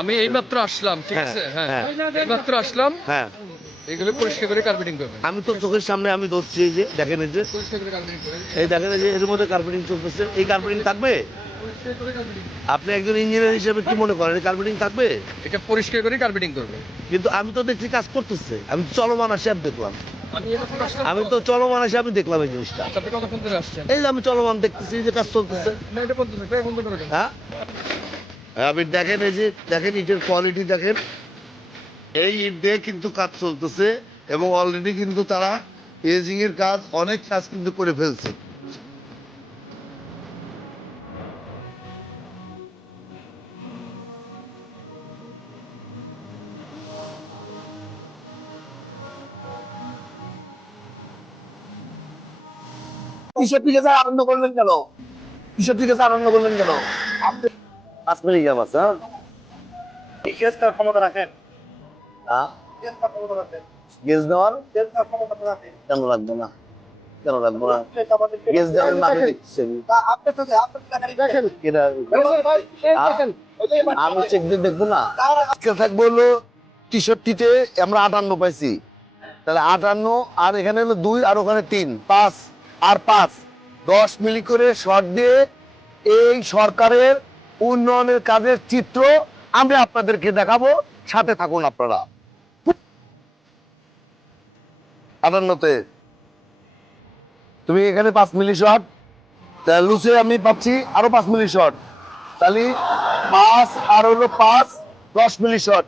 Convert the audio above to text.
আমি এইমাত্র আসলাম ঠিক হ্যাঁ, আছে? হ্যাঁ। হ্যাঁ। এইমাত্র আসলাম। হ্যাঁ। এগুলো পরিষ্কার করে কার্পেটিং করবে আমি তো চোখের সামনে আমি ধরছি এই যে দেখেন এই যে। এই দেখেন এই যে এর মধ্যে কার্পেটিং চলতেছে। এই কার্পেটিং থাকবে? আপনি একজন ইঞ্জিনিয়ার হিসেবে কি মনে করেন এই কার্পেটিং থাকবে? এটা পরিষ্কার করে কার্পেটিং করবে। কিন্তু আমি তো দেখছি কাজ করতেছে। আমি চলমান আসে দেখলাম। আমি তো চলমান আসে আমি দেখলাম এই জিনিসটা। আসছেন? এই যে আমি চলমান দেখতেছি যে কাজ চলতেছে। হ্যাঁ? আপনি দেখেন এই যে, দেখেন ইটের কোয়ালিটি দেখেন। এই ইট দিয়ে কিন্তু কাজ চলতেছে এবং অলরেডি কিন্তু তারা এজিং এর কাজ, অনেক কাজ কিন্তু করে ফেলছে। কিসের দিকে আনন্দ করলেন কেন? কিসের দিকে আনন্দ করলেন কেন? পাঁচ মিনিট যাম আছে হ্যাঁ? ক্ষমতা রাখেন। হ্যাঁ ক্ষমতা রাখেন। গেস দেওয়ার? ক্ষমতা রাখেন। কেন লাগবে না? কেন লাগবে না? গেস দেওয়ার মাকে দিচ্ছেন। আপনি তো আপনি দেখেন। কেনা আমি চেক দিয়ে দেখব না। আজকে থাকব হলো টি-শার্টটিতে আমরা আটান্ন পাইছি। তাহলে আটান্ন আর এখানে হলো দুই আর ওখানে তিন পাঁচ আর পাঁচ। দশ মিলি করে শর্ট দিয়ে এই সরকারের উন্নয়নের কাজের চিত্র আমি আপনাদেরকে দেখাবো। সাথে থাকুন আপনারা। আটান্নতে তুমি এখানে পাঁচ মিলি শর্ট লুচে আমি পাচ্ছি আরও পাঁচ মিলি শট। তাহলে পাঁচ আর হলো পাঁচ, দশ মিলি শর্ট